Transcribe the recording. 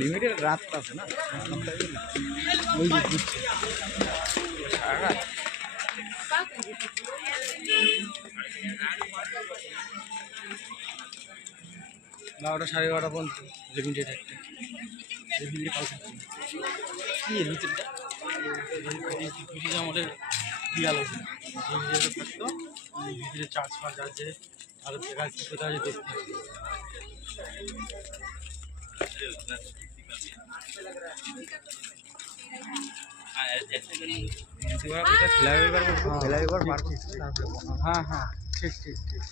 লিমিটেড রাত আছে না ওই যে দিচ্ছে সারা 12টা 12:30 পর্যন্ত লিমিটেড একটা লিমিটেড কাল থাকছে কি লিমিটেডটা ব্রিটিশ আমাদের দিয়াল আছে থাকতো ভিতরে চার্জ ফার্জ আছে আর জায়গায় কি কোথায় আছে দেখতে हाँ हाँ ठीक ठीक ठीक